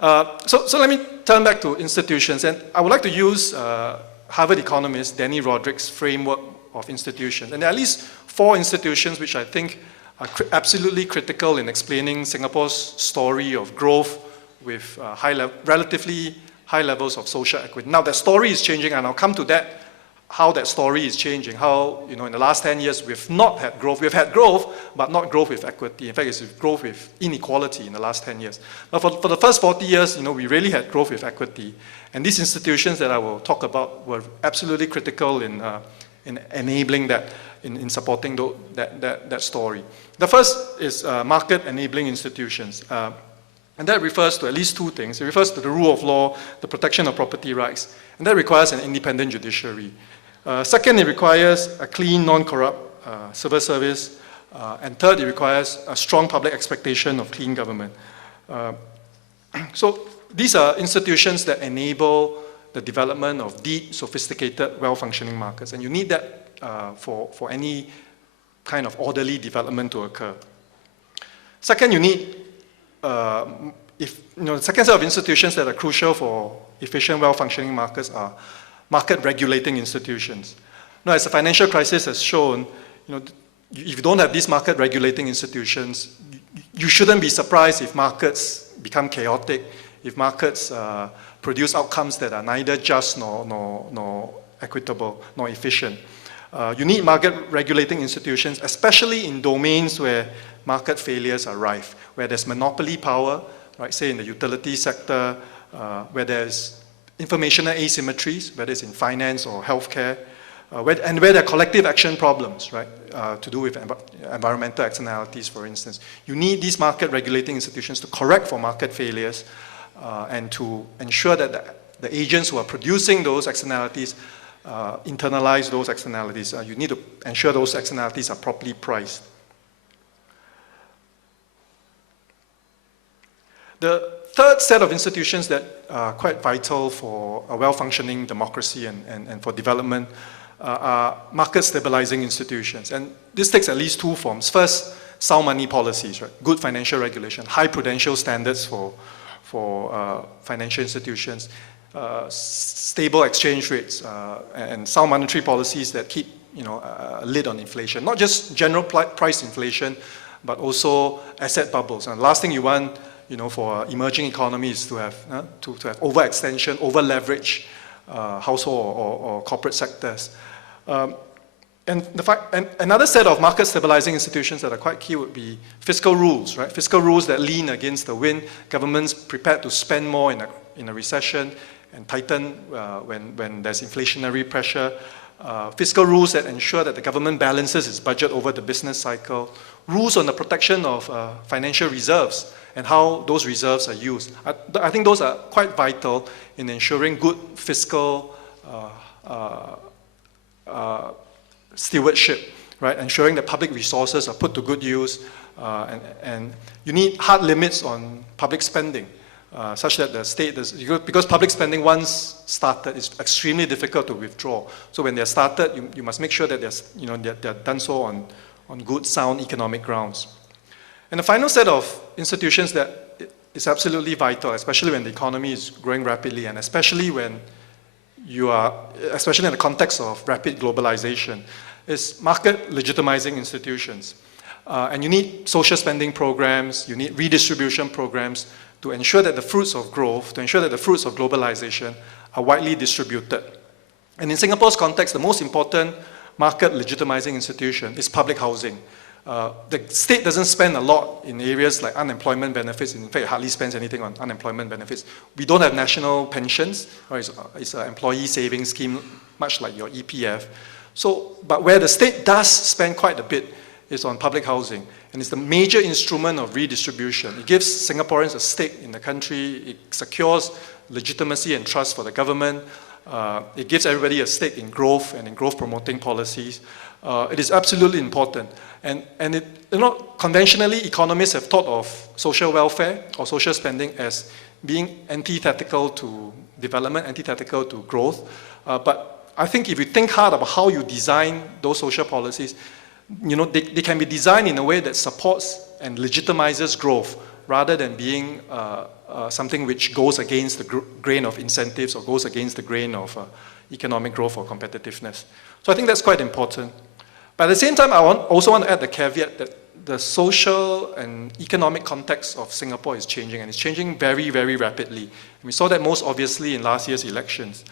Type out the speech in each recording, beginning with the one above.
So let me turn back to institutions, and I would like to use Harvard economist Danny Roderick's framework of institutions. And there are at least 4 institutions which I think are absolutely critical in explaining Singapore's story of growth with relatively high levels of social equity. Now that story is changing, and I'll come to that, how that story is changing, how, you know, in the last 10 years we've not had growth. We've had growth, but not growth with equity. In fact, it's growth with inequality in the last 10 years. But for the first 40 years, you know, we really had growth with equity. And these institutions that I will talk about were absolutely critical in enabling that, in supporting that story. The first is market enabling institutions. And that refers to at least 2 things. It refers to the rule of law, the protection of property rights, and that requires an independent judiciary. Second, it requires a clean, non-corrupt civil service. And third, it requires a strong public expectation of clean government. So these are institutions that enable the development of deep, sophisticated, well-functioning markets. And you need that for any kind of orderly development to occur. Second, you need, the second set of institutions that are crucial for efficient, well-functioning markets are market regulating institutions. Now, as the financial crisis has shown, you know, if you don't have these market regulating institutions, you shouldn't be surprised if markets become chaotic, if markets produce outcomes that are neither just nor equitable, nor efficient. You need market regulating institutions, especially in domains where market failures are rife, where there's monopoly power, right, say in the utility sector, where there's informational asymmetries, whether it's in finance or healthcare, and where there are collective action problems, right, to do with environmental externalities, for instance. You need these market regulating institutions to correct for market failures and to ensure that the agents who are producing those externalities internalize those externalities. You need to ensure those externalities are properly priced. The third set of institutions that are quite vital for a well-functioning democracy and for development are market stabilizing institutions. And this takes at least 2 forms. First, sound money policies, right? Good financial regulation, high prudential standards for financial institutions, stable exchange rates, and sound monetary policies that keep, you know, a lid on inflation. Not just general price inflation, but also asset bubbles. And the last thing you want, you know, for emerging economies to have overextension, over-leverage household or corporate sectors. And another set of market stabilizing institutions that are quite key would be fiscal rules, right? Fiscal rules that lean against the wind, governments prepared to spend more in a recession and tighten when there's inflationary pressure. Fiscal rules that ensure that the government balances its budget over the business cycle. Rules on the protection of financial reserves and how those reserves are used. I think those are quite vital in ensuring good fiscal stewardship, right? Ensuring that public resources are put to good use, and you need hard limits on public spending, such that the state does, because public spending once started is extremely difficult to withdraw. So when they're started, you must make sure that they're done so on good, sound economic grounds. And the final set of institutions that is absolutely vital, especially when the economy is growing rapidly, and especially in the context of rapid globalization, is market legitimizing institutions. And you need social spending programs, you need redistribution programs to ensure that the fruits of growth, to ensure that the fruits of globalization are widely distributed. And in Singapore's context, the most important market legitimizing institution is public housing. The state doesn't spend a lot in areas like unemployment benefits. In fact, it hardly spends anything on unemployment benefits. We don't have national pensions, or it's an employee savings scheme, much like your EPF. But where the state does spend quite a bit is on public housing. And it's the major instrument of redistribution. It gives Singaporeans a stake in the country. It secures legitimacy and trust for the government. It gives everybody a stake in growth and in growth promoting policies. It is absolutely important. And conventionally, economists have thought of social welfare or social spending as being antithetical to development, antithetical to growth. But I think if you think hard about how you design those social policies, they can be designed in a way that supports and legitimizes growth rather than being something which goes against the grain of incentives or goes against the grain of economic growth or competitiveness. So I think that's quite important. But at the same time, I also want to add the caveat that the social and economic context of Singapore is changing, and it's changing very, very rapidly. We saw that most obviously in last year's elections.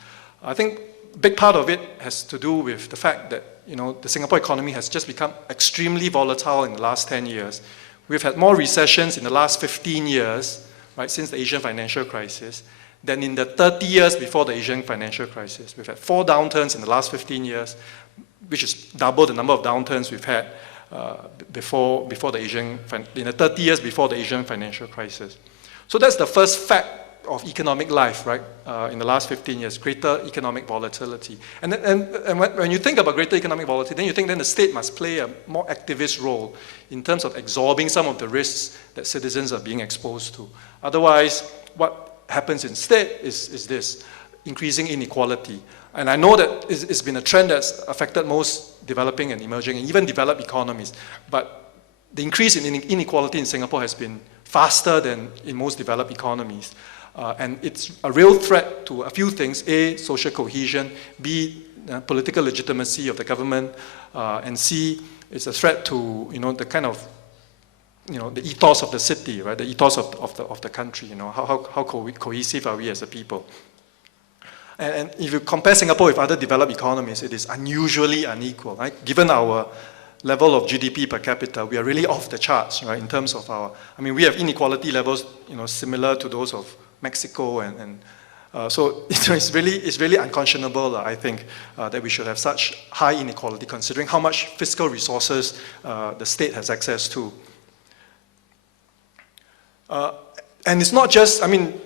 I think a big part of it has to do with the fact that the Singapore economy has just become extremely volatile in the last 10 years. We've had more recessions in the last 15 years, right, since the Asian financial crisis, than in the 30 years before the Asian financial crisis. We've had 4 downturns in the last 15 years, which is double the number of downturns we've had before in the 30 years before the Asian financial crisis. So that's the first fact of economic life, right, in the last 15 years, greater economic volatility. And when you think about greater economic volatility, then you think then the state must play a more activist role in terms of absorbing some of the risks that citizens are being exposed to. Otherwise, what happens instead is this, increasing inequality. And I know that it's been a trend that's affected most developing and emerging and even developed economies, but the increase in inequality in Singapore has been faster than in most developed economies. And it's a real threat to a few things: A, social cohesion; B, political legitimacy of the government; and C, it's a threat to the kind of the ethos of the city, right? The ethos of the country. How cohesive are we as a people? And if you compare Singapore with other developed economies, it is unusually unequal, right? Given our level of GDP per capita, we are really off the charts, right? In terms of we have inequality levels, similar to those of Mexico, so it's really unconscionable, I think, that we should have such high inequality, considering how much fiscal resources the state has access to. And it's not just,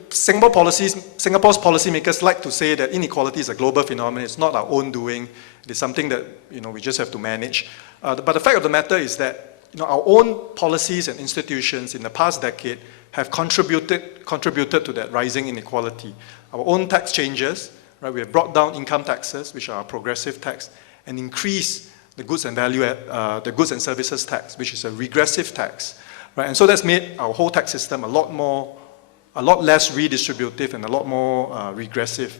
Singapore's policymakers like to say that inequality is a global phenomenon. It's not our own doing. It's something that we just have to manage. But the fact of the matter is that our own policies and institutions in the past decade have contributed to that rising inequality. Our own tax changes, right? We have brought down income taxes, which are a progressive tax, and increased the goods and the goods and services tax, which is a regressive tax, right? And so that's made our whole tax system a lot less redistributive and a lot more regressive.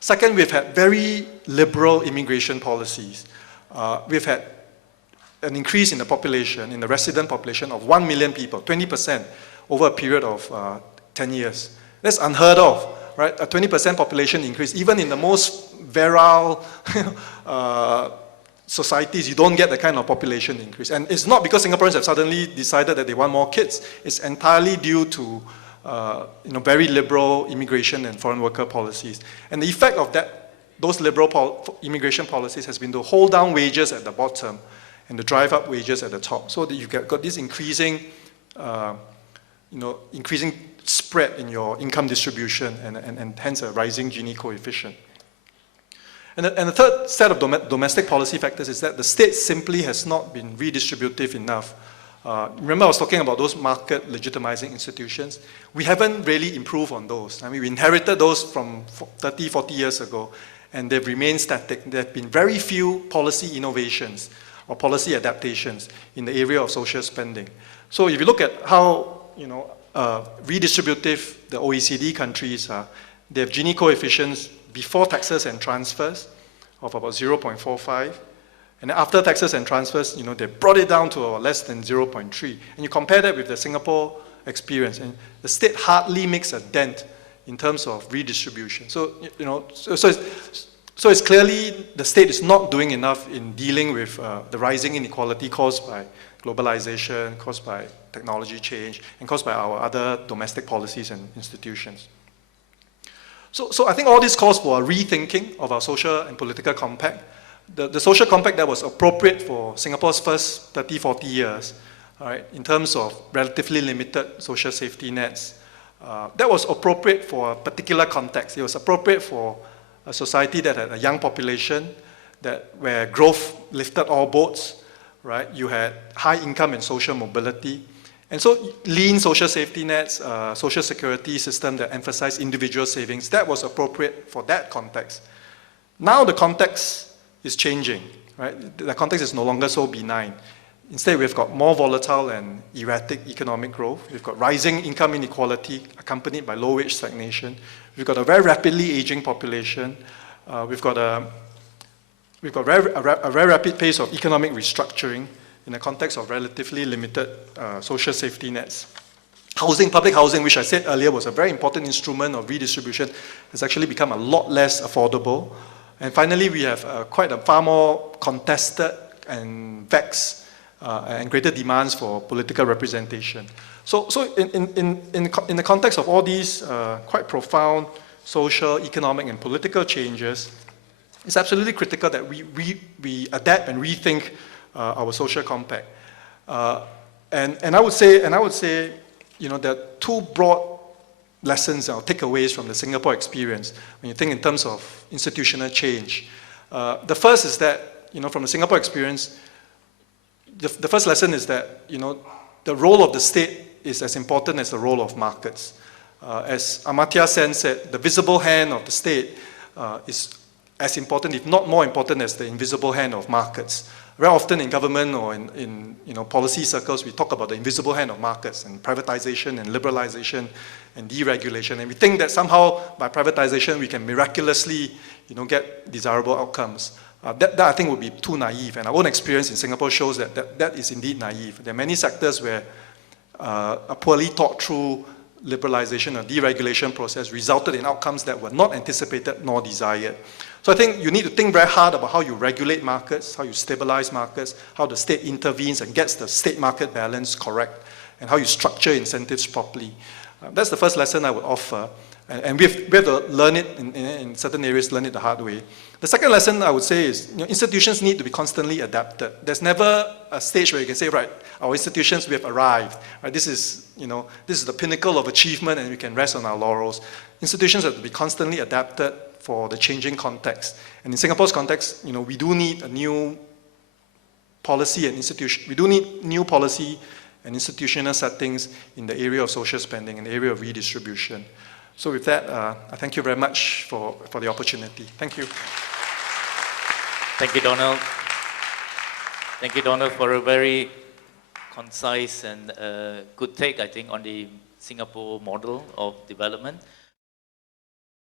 Second, we've had very liberal immigration policies. We've had an increase in the population, in the resident population of 1 million people, 20%, over a period of 10 years. That's unheard of, right? A 20% population increase. Even in the most virile societies, you don't get the kind of population increase. And it's not because Singaporeans have suddenly decided that they want more kids. It's entirely due to very liberal immigration and foreign worker policies. And the effect of those liberal immigration policies has been to hold down wages at the bottom and to drive up wages at the top, so that you've got this increasing spread in your income distribution and hence a rising Gini coefficient. And the third set of domestic policy factors is that the state simply has not been redistributive enough. Remember I was talking about those market legitimizing institutions? We haven't really improved on those. We inherited those from 30, 40 years ago, and they've remained static. There have been very few policy innovations or policy adaptations in the area of social spending. So if you look at how redistributive the OECD countries are, they have Gini coefficients before taxes and transfers of about 0.45, and after taxes and transfers, they brought it down to less than 0.3. And you compare that with the Singapore experience, and the state hardly makes a dent in terms of redistribution. So, so it's clearly the state is not doing enough in dealing with the rising inequality caused by globalization, caused by technology change, and caused by our other domestic policies and institutions. So I think all this calls for a rethinking of our social and political compact. The social compact that was appropriate for Singapore's first 30, 40 years, all right, in terms of relatively limited social safety nets, that was appropriate for a particular context. It was appropriate for a society that had a young population, where growth lifted all boats, right? You had high income and social mobility. And so lean social safety nets, social security system that emphasized individual savings, that was appropriate for that context. Now the context is changing, right? The context is no longer so benign. Instead, we've got more volatile and erratic economic growth. We've got rising income inequality accompanied by low wage stagnation. We've got a very rapidly aging population. We've got a very rapid pace of economic restructuring in the context of relatively limited social safety nets. Housing, public housing, which I said earlier was a very important instrument of redistribution, has actually become a lot less affordable. And finally, we have quite a far more contested and vexed and greater demands for political representation. So in the context of all these quite profound social, economic, and political changes, it's absolutely critical that we adapt and rethink our social compact. And I would say, you know, there are two broad lessons or takeaways from the Singapore experience when you think in terms of institutional change. The first is that, you know, from the Singapore experience, the first lesson is that, you know, the role of the state is as important as the role of markets. As Amartya Sen said, the visible hand of the state is as important, if not more important, as the invisible hand of markets. Very often in government or in you know, policy circles, we talk about the invisible hand of markets and privatization and liberalization and deregulation. And we think that somehow by privatization, we can miraculously, you know, get desirable outcomes. That I think would be too naive. And our own experience in Singapore shows that is indeed naive. There are many sectors where a poorly thought through liberalization or deregulation process resulted in outcomes that were not anticipated nor desired. So I think you need to think very hard about how you regulate markets, how you stabilize markets, how the state intervenes and gets the state market balance correct, and how you structure incentives properly. That's the first lesson I would offer. And we have to learn it in certain areas, learn it the hard way. The second lesson I would say is, you know, institutions need to be constantly adapted. There's never a stage where you can say, right, our institutions, we have arrived. Right? This is the pinnacle of achievement and we can rest on our laurels. Institutions have to be constantly adapted for the changing context. And in Singapore's context, you know, we do need a new policy and institution. We do need new policy and institutional settings in the area of social spending, in the area of redistribution. So with that, I thank you very much for the opportunity. Thank you. Thank you, Donald. Thank you, Donald, for a very concise and good take, I think, on the Singapore model of development.